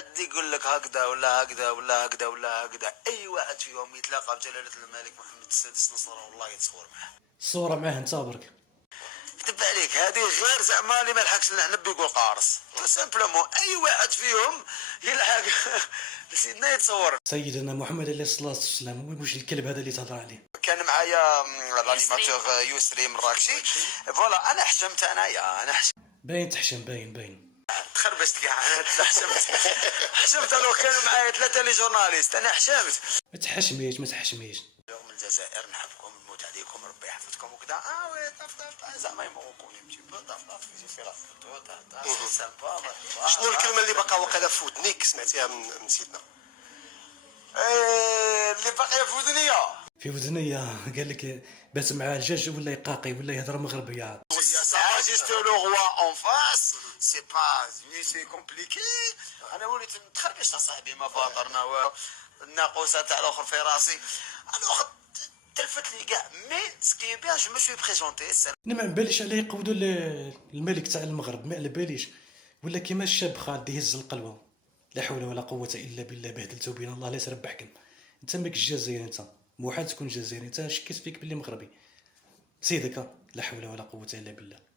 واحد يقول لك هكذا ولا هكذا ولا هكذا ولا هكذا، اي واحد فيهم يتلاقى بجلاله الملك محمد السادس نصره الله يتصور معه. الصوره معاه انت برك. كتب عليك هذه غير زعما اللي ما لحقش نحن يقول قارص، تو سامبلومون اي واحد فيهم يلحق سيدنا يتصور. سيدنا محمد عليه الصلاه والسلام، واش الكلب هذا اللي تهضر عليه؟ كان معايا الانيماتور يسري مراكشي، فوالا انا حشمت انا حشمت. باين تحشم، باين. تخربشت كاع انا حشمت لو كانوا معايا 3 لي جورناليست انا حشمت. ما تحشميش. اليوم من الجزائر نحبكم نموت عليكم ربي يحفظكم وكذا. وي طف زعما يموقوني نمشي طف يجي في راسك سامبا. شنو الكلمه اللي باقا وقيلا في ودنيك سمعتيها من سيدنا؟ اللي باقيه في ودنيا في ودنيا قال لك بات مع الجاج ولا يقاقي ولا يهضر مغربيه. Sa Majesté le roi en face, c'est pas, c'est compliqué. انا وليت نتخربش صاحبي ما فاطر ما والو، الناقوسه تاع الاخر في راسي، الاخر تلفت لي كاع. مي سكي بيان جو مو سوي بريزونتي. انا ما باليش عليه يقودوا الملك تاع المغرب، ما على باليش، ولا كيما الشاب خالد يهز القلوه. لا حول ولا قوه الا بالله، بهدلتو بين الله لا يسربحكم. انت ماك الجزائري، انت موحد تكون جزائري، انت شكيت فيك باللي مغربي. سيدك لا حول ولا قوه الا بالله.